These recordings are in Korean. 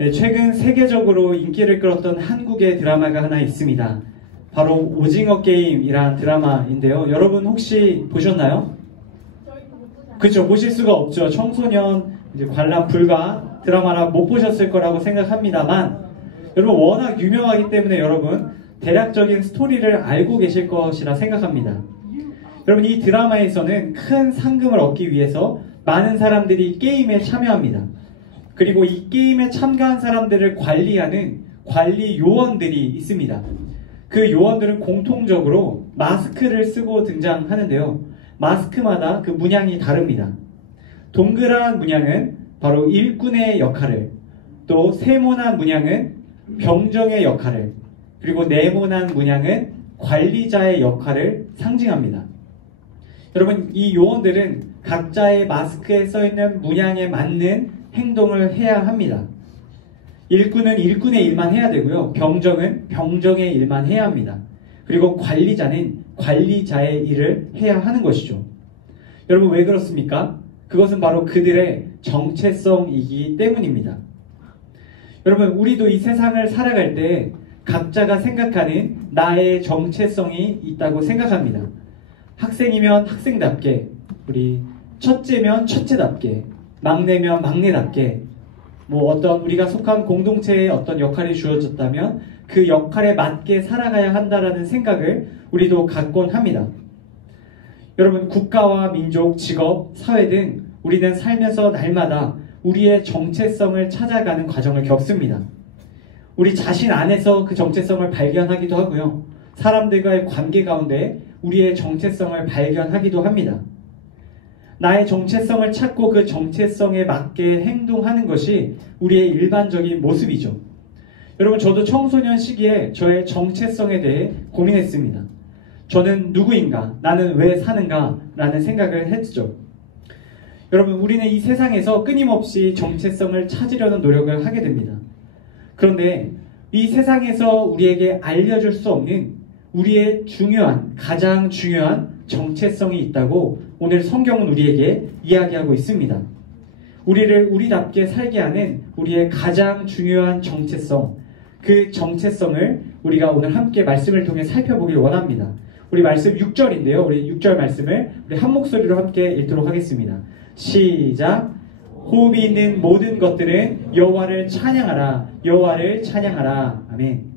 네, 최근 세계적으로 인기를 끌었던 한국의 드라마가 하나 있습니다. 바로 오징어 게임이란 드라마인데요. 여러분 혹시 보셨나요? 그렇죠. 보실 수가 없죠. 청소년 이제 관람 불가 드라마라 못 보셨을 거라고 생각합니다만, 여러분 워낙 유명하기 때문에 여러분 대략적인 스토리를 알고 계실 것이라 생각합니다. 여러분 이 드라마에서는 큰 상금을 얻기 위해서 많은 사람들이 게임에 참여합니다. 그리고 이 게임에 참가한 사람들을 관리하는 관리 요원들이 있습니다. 그 요원들은 공통적으로 마스크를 쓰고 등장하는데요. 마스크마다 그 문양이 다릅니다. 동그란 문양은 바로 일꾼의 역할을, 또 세모난 문양은 병정의 역할을, 그리고 네모난 문양은 관리자의 역할을 상징합니다. 여러분 이 요원들은 각자의 마스크에 써있는 문양에 맞는 행동을 해야 합니다. 일꾼은 일꾼의 일만 해야 되고요. 병정은 병정의 일만 해야 합니다. 그리고 관리자는 관리자의 일을 해야 하는 것이죠. 여러분 왜 그렇습니까? 그것은 바로 그들의 정체성이기 때문입니다. 여러분 우리도 이 세상을 살아갈 때 각자가 생각하는 나의 정체성이 있다고 생각합니다. 학생이면 학생답게, 우리 첫째면 첫째답게, 막내면 막내답게, 뭐 어떤 우리가 속한 공동체에 어떤 역할이 주어졌다면 그 역할에 맞게 살아가야 한다라는 생각을 우리도 갖곤 합니다. 여러분 국가와 민족, 직업, 사회 등 우리는 살면서 날마다 우리의 정체성을 찾아가는 과정을 겪습니다. 우리 자신 안에서 그 정체성을 발견하기도 하고요. 사람들과의 관계 가운데 우리의 정체성을 발견하기도 합니다. 나의 정체성을 찾고 그 정체성에 맞게 행동하는 것이 우리의 일반적인 모습이죠. 여러분 저도 청소년 시기에 저의 정체성에 대해 고민했습니다. 저는 누구인가? 나는 왜 사는가? 라는 생각을 했죠. 여러분 우리는 이 세상에서 끊임없이 정체성을 찾으려는 노력을 하게 됩니다. 그런데 이 세상에서 우리에게 알려줄 수 없는 우리의 가장 중요한 정체성이 있다고 오늘 성경은 우리에게 이야기하고 있습니다. 우리를 우리답게 살게 하는 우리의 가장 중요한 정체성, 그 정체성을 우리가 오늘 함께 말씀을 통해 살펴보길 원합니다. 우리 말씀 6절인데요. 우리 6절 말씀을 우리 한 목소리로 함께 읽도록 하겠습니다. 시작! 호흡이 있는 모든 것들은 여호와를 찬양하라. 여호와를 찬양하라. 아멘.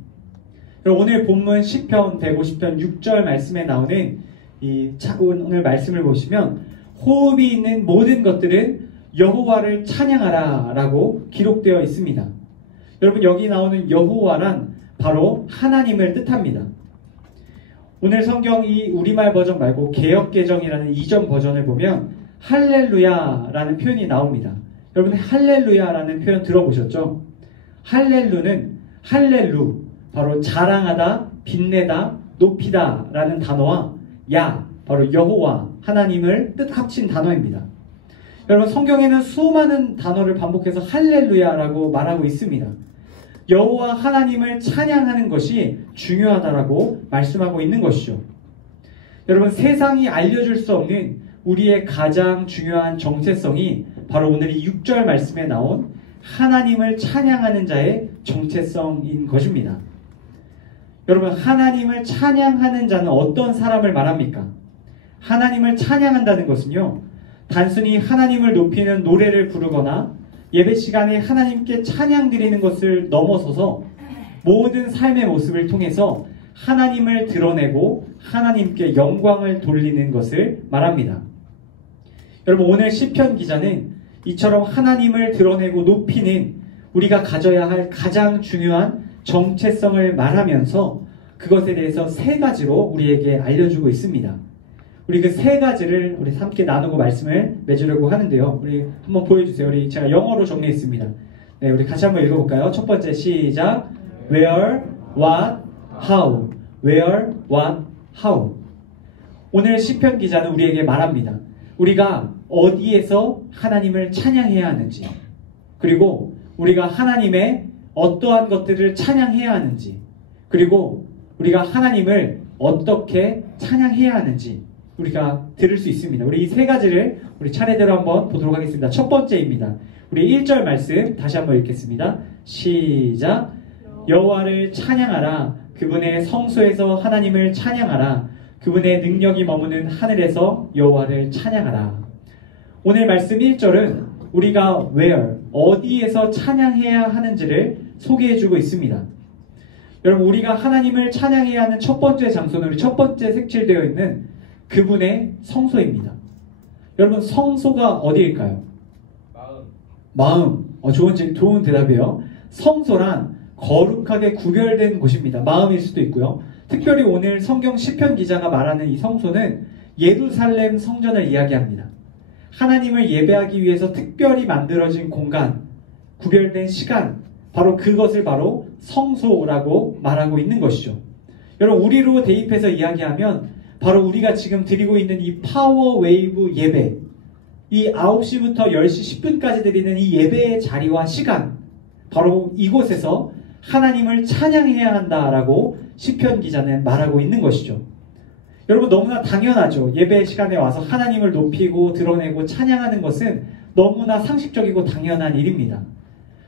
오늘 본문 시편 150편 6절 말씀에 나오는 오늘 말씀을 보시면 호흡이 있는 모든 것들은 여호와를 찬양하라 라고 기록되어 있습니다. 여러분 여기 나오는 여호와란 바로 하나님을 뜻합니다. 오늘 성경 이 우리말 버전 말고 개역개정이라는 이전 버전을 보면 할렐루야라는 표현이 나옵니다. 여러분 할렐루야라는 표현 들어보셨죠? 할렐루는 할렐루, 바로 자랑하다, 빛내다, 높이다 라는 단어와 바로 여호와, 하나님을 뜻 합친 단어입니다. 여러분 성경에는 수많은 단어를 반복해서 할렐루야라고 말하고 있습니다. 여호와 하나님을 찬양하는 것이 중요하다라고 말씀하고 있는 것이죠. 여러분 세상이 알려줄 수 없는 우리의 가장 중요한 정체성이 바로 오늘 이 6절 말씀에 나온 하나님을 찬양하는 자의 정체성인 것입니다. 여러분 하나님을 찬양하는 자는 어떤 사람을 말합니까? 하나님을 찬양한다는 것은요, 단순히 하나님을 높이는 노래를 부르거나 예배 시간에 하나님께 찬양 드리는 것을 넘어서서 모든 삶의 모습을 통해서 하나님을 드러내고 하나님께 영광을 돌리는 것을 말합니다. 여러분 오늘 시편 기자는 이처럼 하나님을 드러내고 높이는 우리가 가져야 할 가장 중요한 정체성을 말하면서 그것에 대해서 세 가지로 우리에게 알려주고 있습니다. 우리 그 세 가지를 우리 함께 나누고 말씀을 맺으려고 하는데요. 우리 한번 보여주세요. 제가 영어로 정리했습니다. 네, 우리 같이 한번 읽어볼까요? 첫 번째 시작. Where, what, how. Where, what, how. 오늘 시편 기자는 우리에게 말합니다. 우리가 어디에서 하나님을 찬양해야 하는지, 그리고 우리가 하나님의 어떠한 것들을 찬양해야 하는지, 그리고 우리가 하나님을 어떻게 찬양해야 하는지 우리가 들을 수 있습니다. 우리 이 세 가지를 우리 차례대로 한번 보도록 하겠습니다. 첫 번째입니다. 우리 1절 말씀 다시 한번 읽겠습니다. 시작. 여호와를 찬양하라. 그분의 성소에서 하나님을 찬양하라. 그분의 능력이 머무는 하늘에서 여호와를 찬양하라. 오늘 말씀 1절은 우리가 where, 어디에서 찬양해야 하는지를 소개해주고 있습니다. 여러분, 우리가 하나님을 찬양해야 하는 첫 번째 장소는 우리 첫 번째 색칠되어 있는 그분의 성소입니다. 여러분, 성소가 어디일까요? 마음. 좋은 대답이에요. 성소란 거룩하게 구별된 곳입니다. 마음일 수도 있고요. 특별히 오늘 성경 시편 기자가 말하는 이 성소는 예루살렘 성전을 이야기합니다. 하나님을 예배하기 위해서 특별히 만들어진 공간, 구별된 시간, 바로 그것을 바로 성소라고 말하고 있는 것이죠. 여러분, 우리로 대입해서 이야기하면 바로 우리가 지금 드리고 있는 이 파워웨이브 예배, 이 9시부터 10시 10분까지 드리는 이 예배의 자리와 시간, 바로 이곳에서 하나님을 찬양해야 한다라고 시편 기자는 말하고 있는 것이죠. 여러분, 너무나 당연하죠. 예배 시간에 와서 하나님을 높이고 드러내고 찬양하는 것은 너무나 상식적이고 당연한 일입니다.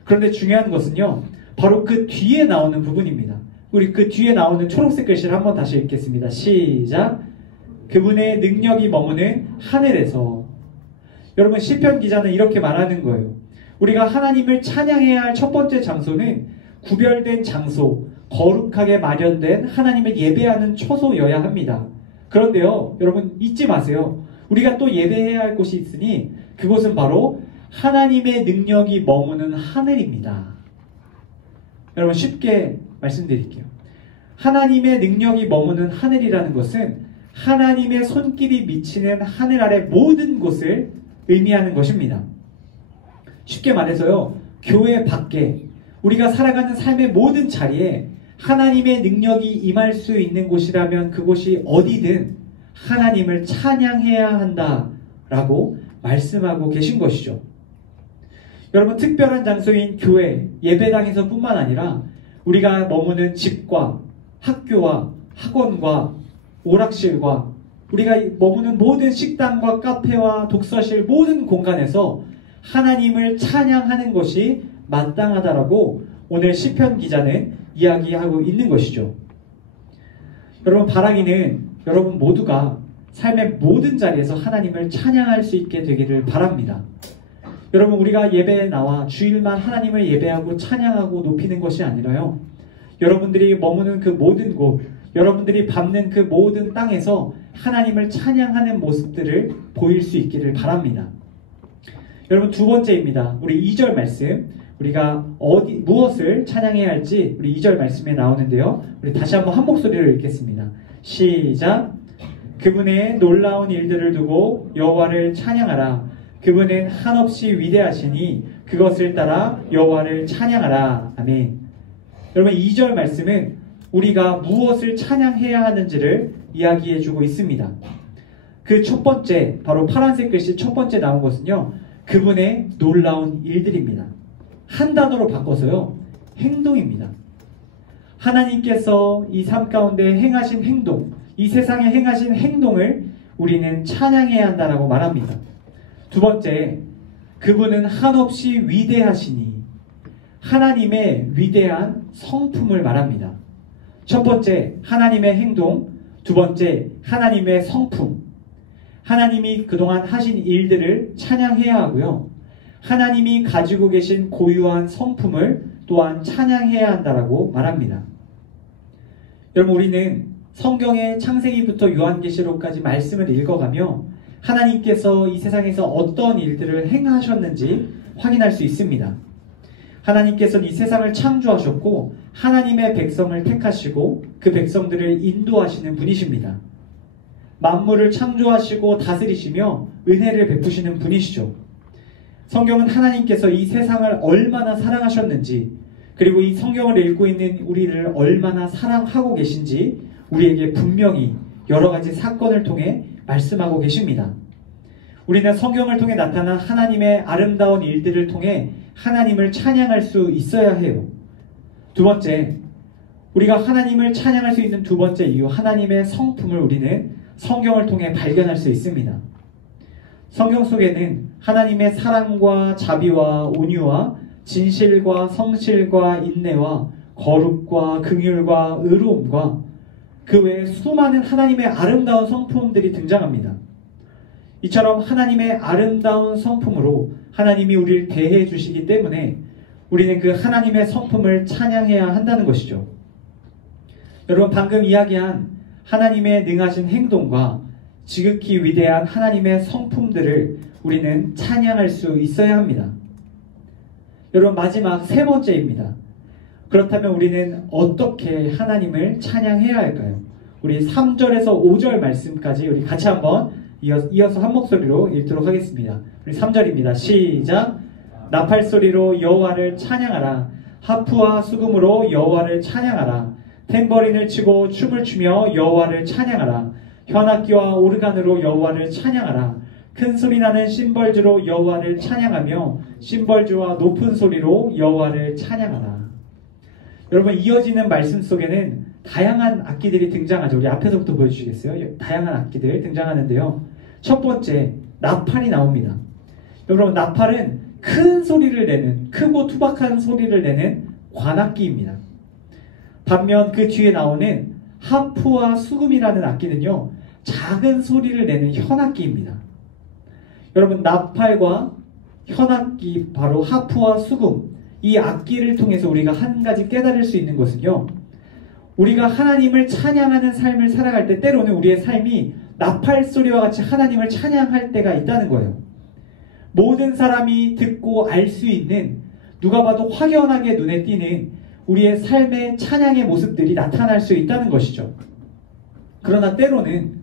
그런데 중요한 것은요, 바로 그 뒤에 나오는 부분입니다. 우리 그 뒤에 나오는 초록색 글씨를 한번 다시 읽겠습니다. 시작. 그분의 능력이 머무는 하늘에서. 여러분, 시편 기자는 이렇게 말하는 거예요. 우리가 하나님을 찬양해야 할 첫 번째 장소는 구별된 장소, 거룩하게 마련된 하나님을 예배하는 처소여야 합니다. 그런데요, 여러분 잊지 마세요. 우리가 또 예배해야 할 곳이 있으니 그곳은 바로 하나님의 능력이 머무는 하늘입니다. 여러분, 쉽게 말씀드릴게요. 하나님의 능력이 머무는 하늘이라는 것은 하나님의 손길이 미치는 하늘 아래 모든 곳을 의미하는 것입니다. 쉽게 말해서요, 교회 밖에 우리가 살아가는 삶의 모든 자리에 하나님의 능력이 임할 수 있는 곳이라면 그곳이 어디든 하나님을 찬양해야 한다라고 말씀하고 계신 것이죠. 여러분, 특별한 장소인 교회, 예배당에서 뿐만 아니라 우리가 머무는 집과 학교와 학원과 오락실과 우리가 머무는 모든 식당과 카페와 독서실 모든 공간에서 하나님을 찬양하는 것이 마땅하다라고 오늘 시편 기자는 이야기하고 있는 것이죠. 여러분, 바라기는 여러분 모두가 삶의 모든 자리에서 하나님을 찬양할 수 있게 되기를 바랍니다. 여러분, 우리가 예배에 나와 주일만 하나님을 예배하고 찬양하고 높이는 것이 아니라요, 여러분들이 머무는 그 모든 곳, 여러분들이 밟는 그 모든 땅에서 하나님을 찬양하는 모습들을 보일 수 있기를 바랍니다. 여러분, 두 번째입니다. 우리 2절 말씀, 우리가 무엇을 찬양해야 할지 우리 2절 말씀에 나오는데요, 우리 다시 한번 한 목소리로 읽겠습니다. 시작. 그분의 놀라운 일들을 두고 여호와를 찬양하라. 그분은 한없이 위대하시니 그것을 따라 여호와를 찬양하라. 아멘. 여러분, 2절 말씀은 우리가 무엇을 찬양해야 하는지를 이야기해주고 있습니다. 그 첫 번째, 바로 파란색 글씨 첫 번째 나온 것은요, 그분의 놀라운 일들입니다. 한 단어로 바꿔서요, 행동입니다. 하나님께서 이 삶 가운데 행하신 행동, 이 세상에 행하신 행동을 우리는 찬양해야 한다라고 말합니다. 두 번째, 그분은 한없이 위대하시니 하나님의 위대한 성품을 말합니다. 첫 번째, 하나님의 행동. 두 번째, 하나님의 성품. 하나님이 그동안 하신 일들을 찬양해야 하고요, 하나님이 가지고 계신 고유한 성품을 또한 찬양해야 한다라고 말합니다. 여러분, 우리는 성경의 창세기부터 요한계시록까지 말씀을 읽어가며 하나님께서 이 세상에서 어떤 일들을 행하셨는지 확인할 수 있습니다. 하나님께서는 이 세상을 창조하셨고 하나님의 백성을 택하시고 그 백성들을 인도하시는 분이십니다. 만물을 창조하시고 다스리시며 은혜를 베푸시는 분이시죠. 성경은 하나님께서 이 세상을 얼마나 사랑하셨는지, 그리고 이 성경을 읽고 있는 우리를 얼마나 사랑하고 계신지 우리에게 분명히 여러 가지 사건을 통해 말씀하고 계십니다. 우리는 성경을 통해 나타난 하나님의 아름다운 일들을 통해 하나님을 찬양할 수 있어야 해요. 두 번째, 우리가 하나님을 찬양할 수 있는 두 번째 이유, 하나님의 성품을 우리는 성경을 통해 발견할 수 있습니다. 성경 속에는 하나님의 사랑과 자비와 온유와 진실과 성실과 인내와 거룩과 긍휼과 의로움과 그 외에 수많은 하나님의 아름다운 성품들이 등장합니다. 이처럼 하나님의 아름다운 성품으로 하나님이 우리를 대해 주시기 때문에 우리는 그 하나님의 성품을 찬양해야 한다는 것이죠. 여러분, 방금 이야기한 하나님의 능하신 행동과 지극히 위대한 하나님의 성품들을 우리는 찬양할 수 있어야 합니다. 여러분, 마지막 세 번째입니다. 그렇다면 우리는 어떻게 하나님을 찬양해야 할까요? 우리 3절에서 5절 말씀까지 우리 같이 한번 이어서 한 목소리로 읽도록 하겠습니다. 우리 3절입니다. 시작! 나팔소리로 여호와를 찬양하라. 하프와 수금으로 여호와를 찬양하라. 탬버린을 치고 춤을 추며 여호와를 찬양하라. 현악기와 오르간으로 여호와를 찬양하라. 큰 소리 나는 심벌주로 여호와를 찬양하며 심벌주와 높은 소리로 여호와를 찬양하라. 여러분, 이어지는 말씀 속에는 다양한 악기들이 등장하죠. 우리 앞에서부터 보여주시겠어요? 다양한 악기들 등장하는데요. 첫 번째, 나팔이 나옵니다. 여러분, 나팔은 큰 소리를 내는, 크고 투박한 소리를 내는 관악기입니다. 반면 그 뒤에 나오는 하프와 수금이라는 악기는요, 작은 소리를 내는 현악기입니다. 여러분, 나팔과 현악기, 바로 하프와 수금, 이 악기를 통해서 우리가 한 가지 깨달을 수 있는 것은요, 우리가 하나님을 찬양하는 삶을 살아갈 때 때로는 우리의 삶이 나팔 소리와 같이 하나님을 찬양할 때가 있다는 거예요. 모든 사람이 듣고 알 수 있는, 누가 봐도 확연하게 눈에 띄는 우리의 삶의 찬양의 모습들이 나타날 수 있다는 것이죠. 그러나 때로는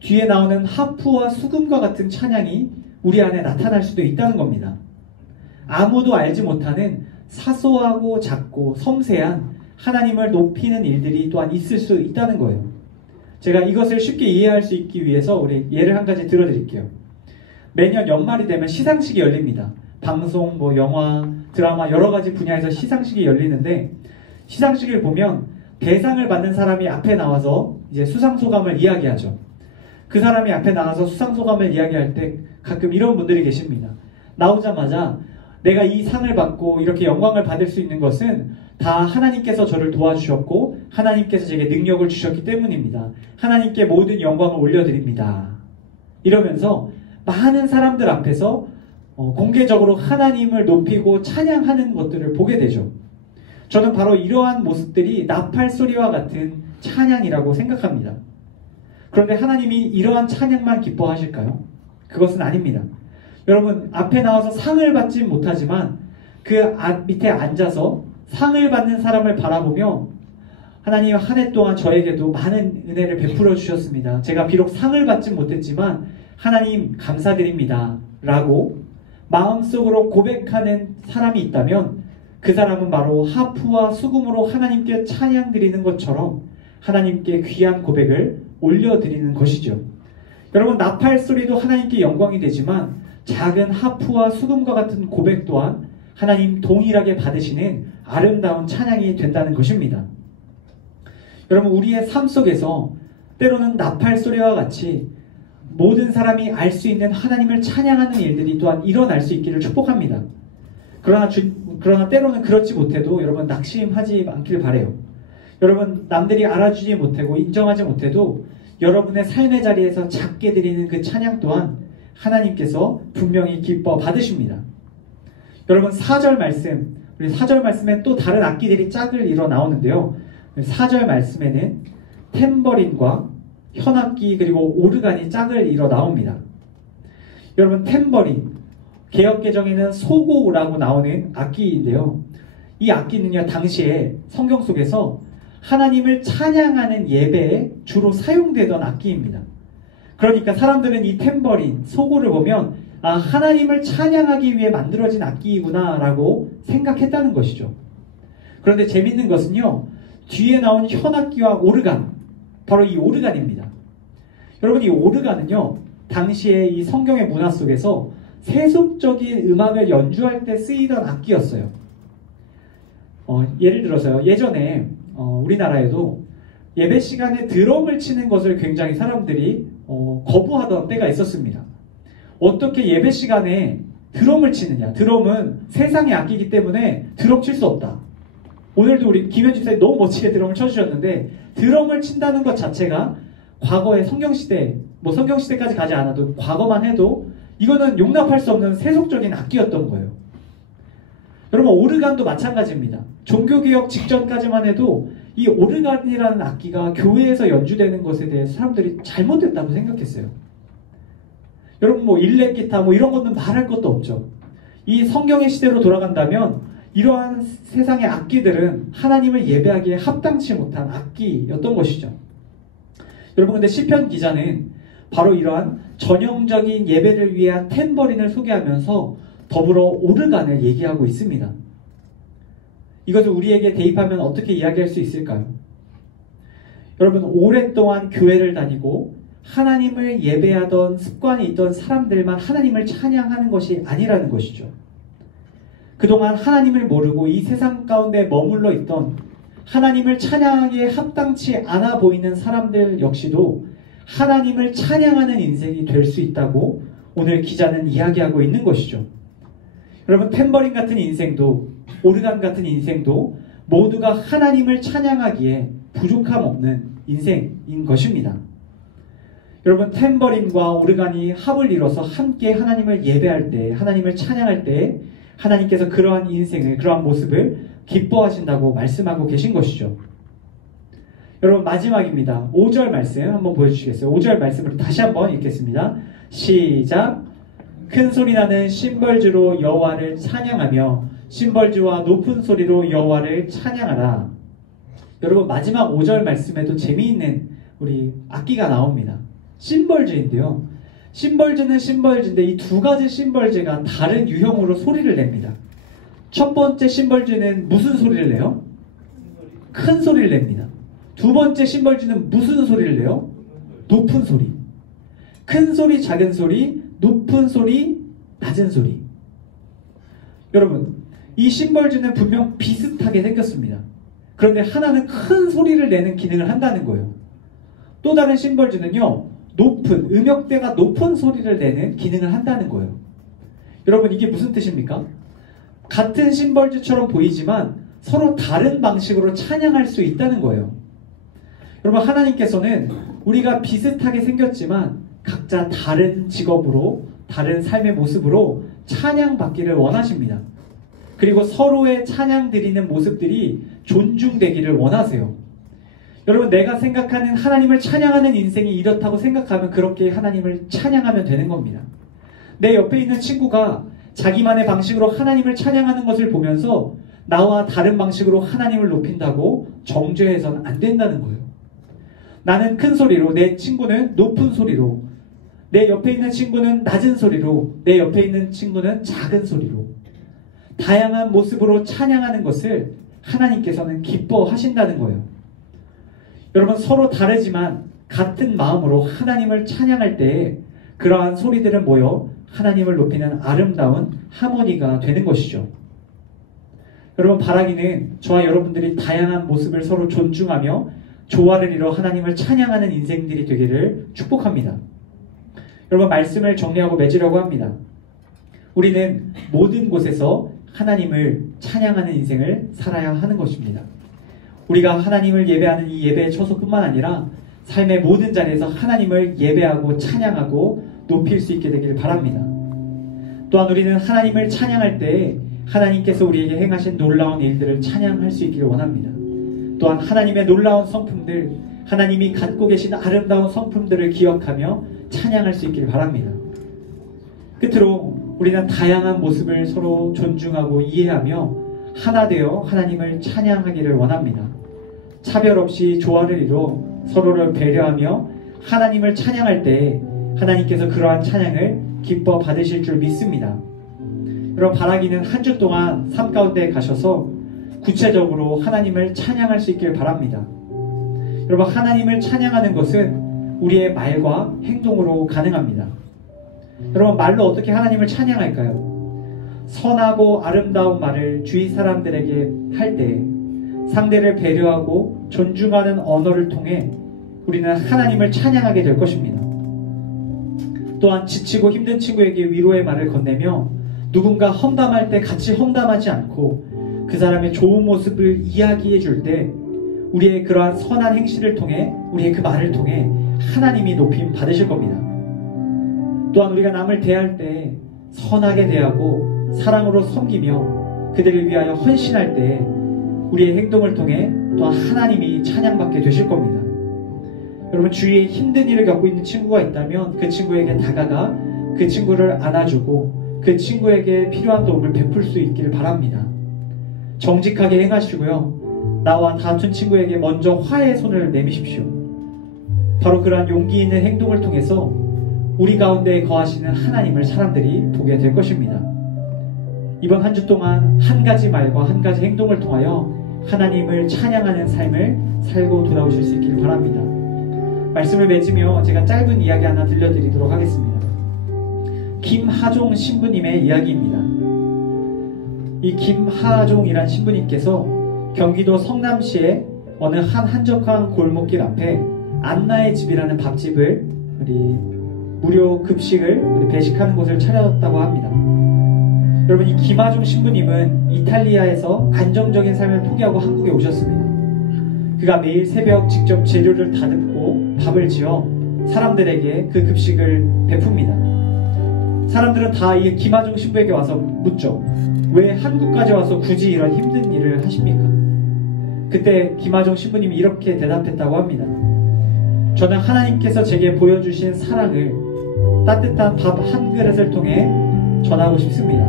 뒤에 나오는 하프와 수금과 같은 찬양이 우리 안에 나타날 수도 있다는 겁니다. 아무도 알지 못하는 사소하고 작고 섬세한 하나님을 높이는 일들이 또한 있을 수 있다는 거예요. 제가 이것을 쉽게 이해할 수 있기 위해서 우리 예를 한 가지 들어드릴게요. 매년 연말이 되면 시상식이 열립니다. 방송, 영화, 드라마 여러 가지 분야에서 시상식이 열리는데, 시상식을 보면 대상을 받는 사람이 앞에 나와서 이제 수상소감을 이야기하죠. 그 사람이 앞에 나와서 수상소감을 이야기할 때 가끔 이런 분들이 계십니다. 나오자마자 내가 이 상을 받고 이렇게 영광을 받을 수 있는 것은 다 하나님께서 저를 도와주셨고 하나님께서 제게 능력을 주셨기 때문입니다. 하나님께 모든 영광을 올려드립니다. 이러면서 많은 사람들 앞에서 공개적으로 하나님을 높이고 찬양하는 것들을 보게 되죠. 저는 바로 이러한 모습들이 나팔 소리와 같은 찬양이라고 생각합니다. 그런데 하나님이 이러한 찬양만 기뻐하실까요? 그것은 아닙니다. 여러분, 앞에 나와서 상을 받지 못하지만 그 밑에 앉아서 상을 받는 사람을 바라보며 하나님, 한 해 동안 저에게도 많은 은혜를 베풀어 주셨습니다. 제가 비록 상을 받지 못했지만 하나님 감사드립니다 라고 마음속으로 고백하는 사람이 있다면 그 사람은 바로 하프와 수금으로 하나님께 찬양 드리는 것처럼 하나님께 귀한 고백을 올려드리는 것이죠. 여러분, 나팔 소리도 하나님께 영광이 되지만 작은 하프와 수금과 같은 고백 또한 하나님 동일하게 받으시는 아름다운 찬양이 된다는 것입니다. 여러분, 우리의 삶 속에서 때로는 나팔 소리와 같이 모든 사람이 알 수 있는 하나님을 찬양하는 일들이 또한 일어날 수 있기를 축복합니다. 그러나 때로는 그렇지 못해도 여러분 낙심하지 않길 바라요. 여러분, 남들이 알아주지 못하고 인정하지 못해도 여러분의 삶의 자리에서 작게 드리는 그 찬양 또한 하나님께서 분명히 기뻐 받으십니다. 여러분, 4절 말씀, 우리 4절 말씀에 또 다른 악기들이 짝을 이뤄 나오는데요. 4절 말씀에는 탬버린과 현악기 그리고 오르간이 짝을 이뤄 나옵니다. 여러분, 탬버린, 개역개정에는 소고라고 나오는 악기인데요. 이 악기는요, 당시에 성경 속에서 하나님을 찬양하는 예배에 주로 사용되던 악기입니다. 그러니까 사람들은 이 탬버린, 소고를 보면 하나님을 찬양하기 위해 만들어진 악기이구나 라고 생각했다는 것이죠. 그런데 재밌는 것은요, 뒤에 나온 현악기와 오르간, 바로 이 오르간입니다. 여러분, 이 오르간은요, 당시에 이 성경의 문화 속에서 세속적인 음악을 연주할 때 쓰이던 악기였어요. 예를 들어서요, 예전에 우리나라에도 예배 시간에 드럼을 치는 것을 굉장히 사람들이 거부하던 때가 있었습니다. 어떻게 예배 시간에 드럼을 치느냐. 드럼은 세상의 악기이기 때문에 드럼 칠 수 없다. 오늘도 우리 김현 집사님 너무 멋지게 드럼을 쳐주셨는데 드럼을 친다는 것 자체가 과거의 성경시대, 뭐 성경시대까지 가지 않아도 과거만 해도 이거는 용납할 수 없는 세속적인 악기였던 거예요. 여러분 오르간도 마찬가지입니다. 종교개혁 직전까지만 해도 이 오르간이라는 악기가 교회에서 연주되는 것에 대해서 사람들이 잘못됐다고 생각했어요. 여러분 뭐 일렉기타 뭐 이런 거는 말할 것도 없죠. 이 성경의 시대로 돌아간다면 이러한 세상의 악기들은 하나님을 예배하기에 합당치 못한 악기였던 것이죠. 여러분 근데 시편 기자는 바로 이러한 전형적인 예배를 위한 탬버린을 소개하면서 더불어 오르간을 얘기하고 있습니다. 이것을 우리에게 대입하면 어떻게 이야기할 수 있을까요? 여러분 오랫동안 교회를 다니고 하나님을 예배하던 습관이 있던 사람들만 하나님을 찬양하는 것이 아니라는 것이죠. 그동안 하나님을 모르고 이 세상 가운데 머물러 있던 하나님을 찬양하기에 합당치 않아 보이는 사람들 역시도 하나님을 찬양하는 인생이 될 수 있다고 오늘 기자는 이야기하고 있는 것이죠. 여러분 탬버린 같은 인생도 오르간 같은 인생도 모두가 하나님을 찬양하기에 부족함 없는 인생인 것입니다. 여러분 탬버린과 오르간이 합을 이뤄서 함께 하나님을 예배할 때 하나님을 찬양할 때 하나님께서 그러한 인생을 그러한 모습을 기뻐하신다고 말씀하고 계신 것이죠. 여러분 마지막입니다. 5절 말씀 한번 보여주시겠어요? 5절 말씀을 다시 한번 읽겠습니다. 시작. 큰 소리 나는 심벌주로 여호와를 찬양하며 심벌주와 높은 소리로 여호와를 찬양하라. 여러분 마지막 5절 말씀에도 재미있는 우리 악기가 나옵니다. 심벌주인데요. 심벌주는 심벌주인데 이 두 가지 심벌주가 다른 유형으로 소리를 냅니다. 첫 번째 심벌주는 무슨 소리를 내요? 큰 소리를 냅니다. 두 번째 심벌주는 무슨 소리를 내요? 높은 소리. 큰 소리, 작은 소리, 높은 소리, 낮은 소리. 여러분, 이 심벌주는 분명 비슷하게 생겼습니다. 그런데 하나는 큰 소리를 내는 기능을 한다는 거예요. 또 다른 심벌주는요, 높은, 음역대가 높은 소리를 내는 기능을 한다는 거예요. 여러분, 이게 무슨 뜻입니까? 같은 심벌주처럼 보이지만 서로 다른 방식으로 찬양할 수 있다는 거예요. 여러분, 하나님께서는 우리가 비슷하게 생겼지만 각자 다른 직업으로, 다른 삶의 모습으로 찬양받기를 원하십니다. 그리고 서로의 찬양 드리는 모습들이 존중되기를 원하세요. 여러분, 내가 생각하는 하나님을 찬양하는 인생이 이렇다고 생각하면 그렇게 하나님을 찬양하면 되는 겁니다. 내 옆에 있는 친구가 자기만의 방식으로 하나님을 찬양하는 것을 보면서 나와 다른 방식으로 하나님을 높인다고 정죄해서는 안 된다는 거예요. 나는 큰 소리로, 내 친구는 높은 소리로, 내 옆에 있는 친구는 낮은 소리로, 내 옆에 있는 친구는 작은 소리로 다양한 모습으로 찬양하는 것을 하나님께서는 기뻐하신다는 거예요. 여러분, 서로 다르지만 같은 마음으로 하나님을 찬양할 때 그러한 소리들은 모여 하나님을 높이는 아름다운 하모니가 되는 것이죠. 여러분, 바라기는 저와 여러분들이 다양한 모습을 서로 존중하며 조화를 이뤄 하나님을 찬양하는 인생들이 되기를 축복합니다. 여러분, 말씀을 정리하고 맺으려고 합니다. 우리는 모든 곳에서 하나님을 찬양하는 인생을 살아야 하는 것입니다. 우리가 하나님을 예배하는 이 예배의 처소뿐만 아니라 삶의 모든 자리에서 하나님을 예배하고 찬양하고 높일 수 있게 되기를 바랍니다. 또한 우리는 하나님을 찬양할 때 하나님께서 우리에게 행하신 놀라운 일들을 찬양할 수 있기를 원합니다. 또한 하나님의 놀라운 성품들, 하나님이 갖고 계신 아름다운 성품들을 기억하며 찬양할 수 있기를 바랍니다. 끝으로 우리는 다양한 모습을 서로 존중하고 이해하며 하나 되어 하나님을 찬양하기를 원합니다. 차별 없이 조화를 이루어 서로를 배려하며 하나님을 찬양할 때 하나님께서 그러한 찬양을 기뻐 받으실 줄 믿습니다. 여러분, 바라기는 한 주 동안 삶 가운데 가셔서 구체적으로 하나님을 찬양할 수 있길 바랍니다. 여러분, 하나님을 찬양하는 것은 우리의 말과 행동으로 가능합니다. 여러분, 말로 어떻게 하나님을 찬양할까요? 선하고 아름다운 말을 주위 사람들에게 할 때 상대를 배려하고 존중하는 언어를 통해 우리는 하나님을 찬양하게 될 것입니다. 또한 지치고 힘든 친구에게 위로의 말을 건네며 누군가 험담할 때 같이 험담하지 않고 그 사람의 좋은 모습을 이야기해 줄 때 우리의 그러한 선한 행실을 통해 우리의 그 말을 통해 하나님이 높임 받으실 겁니다. 또한 우리가 남을 대할 때 선하게 대하고 사랑으로 섬기며 그들을 위하여 헌신할 때 우리의 행동을 통해 또한 하나님이 찬양받게 되실 겁니다. 여러분 주위에 힘든 일을 겪고 있는 친구가 있다면 그 친구에게 다가가 그 친구를 안아주고 그 친구에게 필요한 도움을 베풀 수 있기를 바랍니다. 정직하게 행하시고요. 나와 다툰 친구에게 먼저 화해의 손을 내미십시오. 바로 그러한 용기 있는 행동을 통해서 우리 가운데 거하시는 하나님을 사람들이 보게 될 것입니다. 이번 한 주 동안 한 가지 말과 한 가지 행동을 통하여 하나님을 찬양하는 삶을 살고 돌아오실 수 있기를 바랍니다. 말씀을 맺으며 제가 짧은 이야기 하나 들려드리도록 하겠습니다. 김하종 신부님의 이야기입니다. 이 김하종이란 신부님께서 경기도 성남시의 어느 한 한적한 골목길 앞에 안나의 집이라는 밥집을 무료 급식을 배식하는 곳을 차렸다고 합니다. 여러분 이 김하종 신부님은 이탈리아에서 안정적인 삶을 포기하고 한국에 오셨습니다. 그가 매일 새벽 직접 재료를 다듬고 밥을 지어 사람들에게 그 급식을 베풉니다. 사람들은 다 이 김하종 신부에게 와서 묻죠. 왜 한국까지 와서 굳이 이런 힘든 일을 하십니까? 그때 김하종 신부님이 이렇게 대답했다고 합니다. 저는 하나님께서 제게 보여주신 사랑을 따뜻한 밥 한 그릇을 통해 전하고 싶습니다.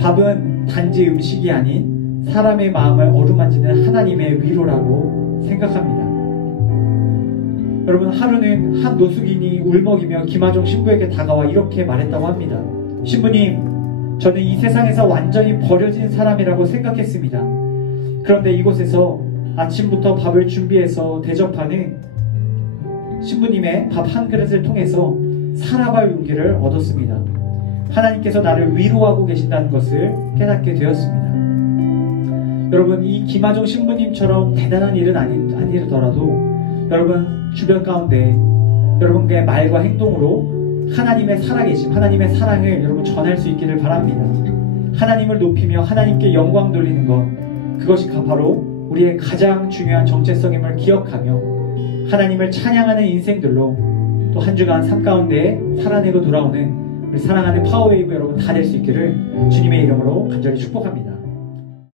밥은 단지 음식이 아닌 사람의 마음을 어루만지는 하나님의 위로라고 생각합니다. 여러분 하루는 한 노숙인이 울먹이며 김하종 신부에게 다가와 이렇게 말했다고 합니다. 신부님, 저는 이 세상에서 완전히 버려진 사람이라고 생각했습니다. 그런데 이곳에서 아침부터 밥을 준비해서 대접하는 신부님의 밥 한 그릇을 통해서 살아갈 용기를 얻었습니다. 하나님께서 나를 위로하고 계신다는 것을 깨닫게 되었습니다. 여러분 이 김하종 신부님처럼 대단한 일은 아니더라도 여러분 주변 가운데 여러분의 말과 행동으로 하나님의 살아계심, 하나님의 사랑을 여러분 전할 수 있기를 바랍니다. 하나님을 높이며 하나님께 영광 돌리는 것, 그것이 바로 우리의 가장 중요한 정체성임을 기억하며 하나님을 찬양하는 인생들로 또 한 주간 삶 가운데 살아내고 돌아오는 우리 사랑하는 파워웨이브 여러분 다 될 수 있기를 주님의 이름으로 간절히 축복합니다.